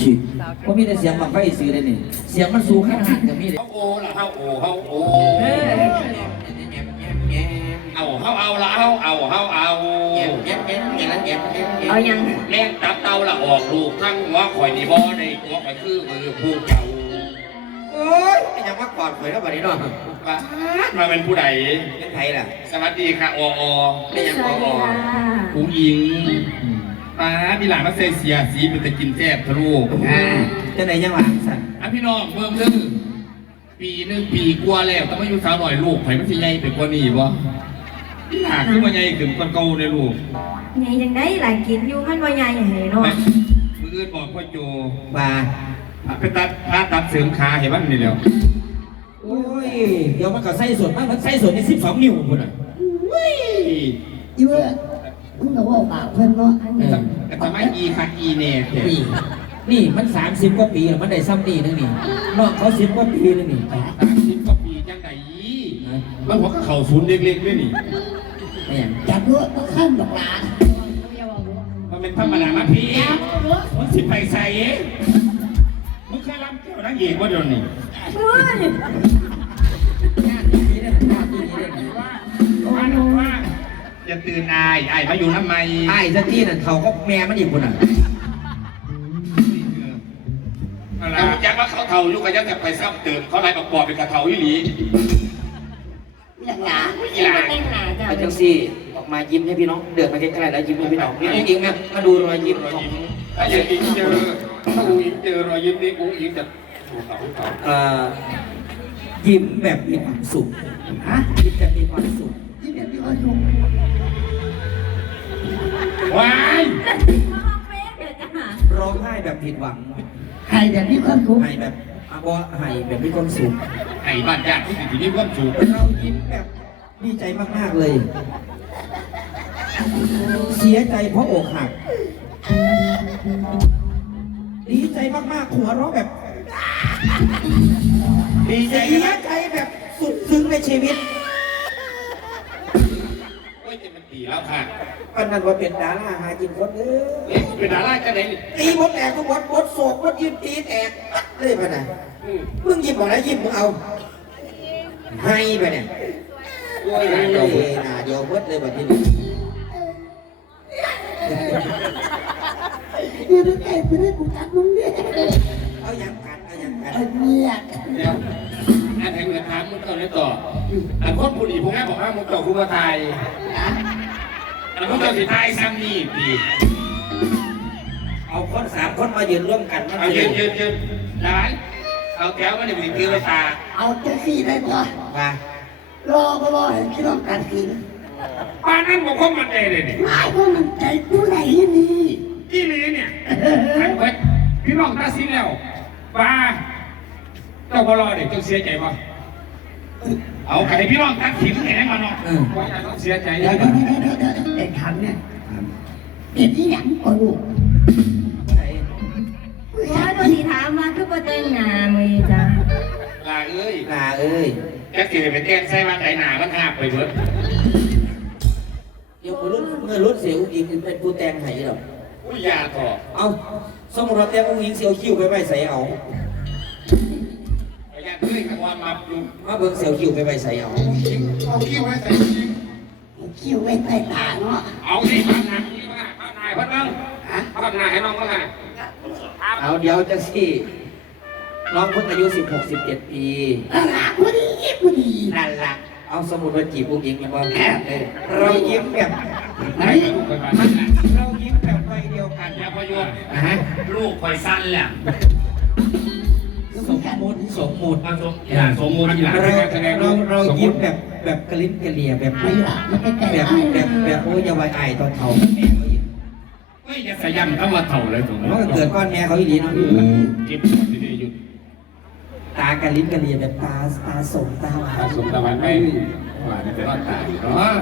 ชิดก็มีแต่เสียงมันไปซื้อเลยนี่เสียงมันสูงขนาดจะมีเลยเอาโอละเอาโอเอาโอเอาเอาเอาละเอาเอาเอาเอาเอายังแรงตับเต่าละออกลูกทั้งว่าข่อยนี่บ่ในตัวข่อยคือมือผู้เก่าเอ้ยยังว่ากอดข่อยแล้วบัดนี้เนาะมาเป็นผู้ใดเป็นไทยล่ะสวัสดีค่ะโอโอไม่ยังโอโอผู้หญิงปามีหลานมาเซเซีย สีมปนตะกินแจ็บทะลุจะไหนยังหลานสัตว์อ่ะพี่น้องเพิ่มเื่อปีหนึ่งปีกว่าแล้วแต่มาอยู่สาวหน่อยลูกไผ่มันจะใหญ่ไปกว่านี้บ่พี่หลากขึ้นมาใหญ่ถึงกันเกาในลูก ใหญ่ยังไงหลานกิน อยู่มันว่าใหญ่ยังไงเนาะ มืออื่นบอกพ่อโจมาไปตัดผ้าตัดเสริมขาเห็นบ้างนี่แล้ว โอ้ย เดี๋ยวมันก็ใส่ส่วนมันใส่ส่วนในสิบสองนิ้วคนอ่ะอุ้ยอยู่คุณก็ว่าปากเพื่อนเนาะอันนี้ทำไมอีคักอีเนี่ปีนี่มันสามสิบกว่าปีมันได้ซ้ำนี่นั่นนี่เนาะเขาสิบกว่าปีนั่นี่สามสิบกว่าปีจังไดอีมันหัวกเข่าศูนย์เล็กๆด้วยนี่แหมจับรู้ก็ข้ามดอกลามันเป็นธรรมดามาพี่มันสิบไปใส่เองมึงเคยรำเกี่ยวนังเอกว่าเดี๋ยวนี้เฮ้ยว่าว่าจะตื่นนายไอ้มาอยู่ทำไมไอ้สที่น่ะเขาก็แม่มันอีกคนอ่ะยังว่าเขาเท่าลูกก็ยังจะไปซ้ำเติมเขาไล่ประกอบเป็นกระเท่าอีหรีอย่างนั้นอย่างนี้ออกมายิ้มให้พี่น้องเดินไปใกล้ๆแล้วยิ้มให้พี่น้องนี่อิงไหมมาดูรอยยิ้มของถ้าอย่างอิงเจอถ้าอุ้งอิงเจอรอยยิ้มนี่อุ้งอิงจะเอ่อยิ้มแบบมีความสุขฮะยิ้มแบบมีความสุขวายร้องไห้แบบผิดหวังไห้แบบมีความสุขไห้แบบอ่ะอไห้แบบมีความสุขไห้บ้านยากที่สุดที่มีความสุขเรายิ้มแบบดีใจมาก ๆ เลย เสียใจเพราะอกหัก ดีใจมากๆหัวร้องแบบเสียใจแบบสุดซึ้งในชีวิตว่าจะมันตีแล้วค่ะมนันว่าเป็นดาราหาจินคนเนี่ยเป็นดาราจะไหนตีมดแตกก็มดมดโศกมดยิ้มตีแตกเรยไปไหนมึงยิ้มบอกแล้วยิ้มมึงเอา ให้ไปเนี่ยด้วยนะโยมโยมดเลยแบบนี้เดี๋ยวไปเรืกูกัดมึงเนี่ยเอาอย่างกัดเอาอย่างกัดเนี่ยแทงเหมือนทางมึงต่อไนี่ต่ออต่คนูุรีผมแค่บอกว่ามึงต่อคุณมาตายนะแคนต่อสิตายซ้ำนี่ดีเอาคนสามคนมาเยืนร่วมกันเอาเยืนเยืนเยืนได้านเอาแก้วมาเนี่ยมีเกลือตาเอาเจ้าซี่ได้ปะมารอก็รอเห็นพี่น้องกันทีนะป้านั่นบอกว่ามันใจเลยนี่ไม่เพราะมันใจตู้ไหนนี่ที่นี่เนี่ยท่านเพชรพี่น้องตาซีแล้วป้าเจ้าพอรอเด็กเจ้าเสียใจวะเอาไข่พี่น้องตักขิงแหงมาเนาะเสียใจเด่กขันเนี่ยเด็กที่หลังคนไข่ไข่ขันเนี่ยเด็กที่หลังคนถ้าตัวสีถามมาคือประเด็นหนาเมย์จ้าหลาเอ้ยหลาเอ้ยแ่เกิด่ป็นแก่ใส่มาไห่หนาก็ขาดไปเบิดเดี๋ยวรุ่นเมื่อรุ่นเสียวอีกเป็นผู้แต่งไห้หรอกอุ้ยยาต่อเอ้าสมมตรแต่งองคหญิงเสียวคิวไปไปใส่เอามาเบิกเสียวคิวไปใส่เอาเอาคิวไปใส่ิงเอาคิวไปใส่ตาเนาะ เอาทิพทำหนังที่ว่าทำนายพ่อเนิ่งทำนให้น้องเขาไงเอาเดี๋ยวจะสิน้องพุทธอายุสสิิบบหกเจ็ดปีน่ารักพอดีพุอดีน่ารักเอาสมุดมาจีบผู้หญิงมาบ้างเรายิ้มแบบไหนเรายิ้มแบบไฟเดียวกันนะพ่อโยมลูกคอยสั้นแหละมมูติอย่างสมมุตอย่างเราเรายิ้มแบบแบบกลิ้นกระเลียแบบไม่ลัแบบแบบแบบโอ้ยวายไอตอนเท่าไม่จะสยามเขามาเท่าเลยถูกไหมเกิดก้อนแม่เขาอีกทีนะเก็บที่ดียุดตากระลิ้นกระเลียแบบตาตาสมตาหวานาสมตาหวานไม่หวานไแตน่รอดตาย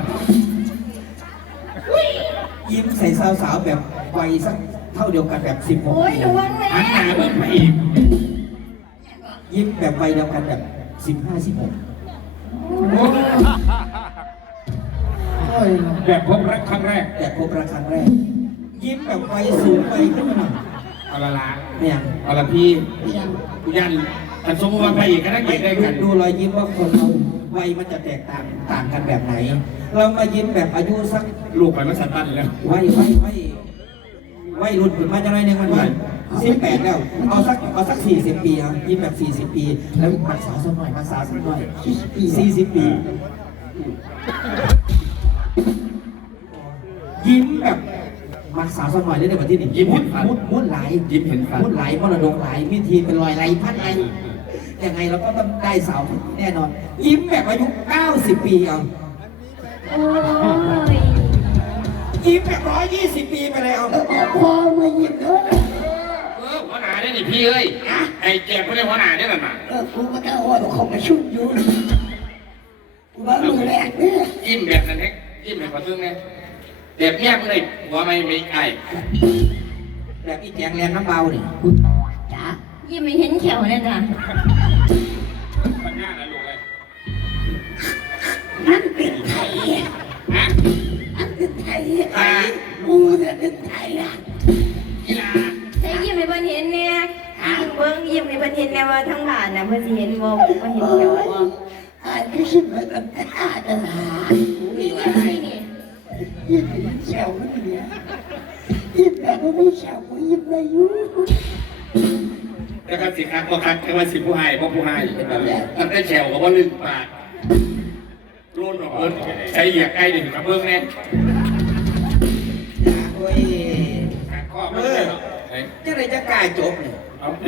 ยิ้มใส่สาวๆแบบไวสัก เท่าเดียวกันแบบสิบโมงอันหนาเพิ่ามไปอ่กยิ้มแบบไปเดียวกันแบบสิบห้าสิบหกแบบพบรักครั้งแรกแบบพบรักครั้งแรก ยิ้มแบบไปสูงไปขึ้นมาอาละละเนี่ยเอละพี่พี่ยันแต่สมมติว่าไปอกก็ได้เกียได้ันดูรอยยิ้มว่าคนเราวัยมันจะแตกต่างต่างกันแบบไหน เรามายิ้มแบบอายุสักลูกไปมาสั้นแล้ววัยวัยวัยวัยรุ่นขึนมาจะไรเนี่ยมันวัยสิบแปดแล้วเอาสักเอาสักสี่สิบปีอ่ะยี่แบบสี่สิบปี แล้วมักษาสมัยมักษาสมัยสี่สิบปี ยิ้มแบบมักษาสมัยได้ในวันที่หนึ่งมุดมุดมุดไหลยิ้มเห็นฟันมุดไหลมรดกไหลมีทีเป็นรอยไหลพันไหลยังไงเราก็ต้องได้สาวแน่นอนยิ้มแบบอายุเก้าสิบปีอ่ะยิ้มแบบร้อยยี่สิบปีไปเลยเอาพอมายิ้มเลอะนี่พี่เอ้ย ไอ้เจ็บก็ได้หัวหน้าเนี่ยแบบน่ะกูมก็ต้องอดคงมาชุบอยู่กูบ้ามือแรกเนี่ยจิ้มแบบนั้นเองจิ้มแบบกระซึ้งเนี่ยเจ็บเนี่ยมึงเลยหัวไม่ไม่ไอ้แบบพี่แจงแรงน้ำเบาดิจ้ายิ้มไม่เห็นเขวเนี่ยจ้ะนั่นเป็นไครนี่ว่าทั้งบ้านนะเพื่อจะเห็นโวงเพื่อเห็นแถว่่อชมแล้ว่แวอยก็สิครับก็คักแค่ว่าสิผู้ให้เพราะผู้ให้ทำได้แฉวกับว่าลืมปากรุ่นหรอกใช้เหยียบใกล้ดึงกระเบื้องแน่โอ้เออจะไหนจะกลายจบเนี่ย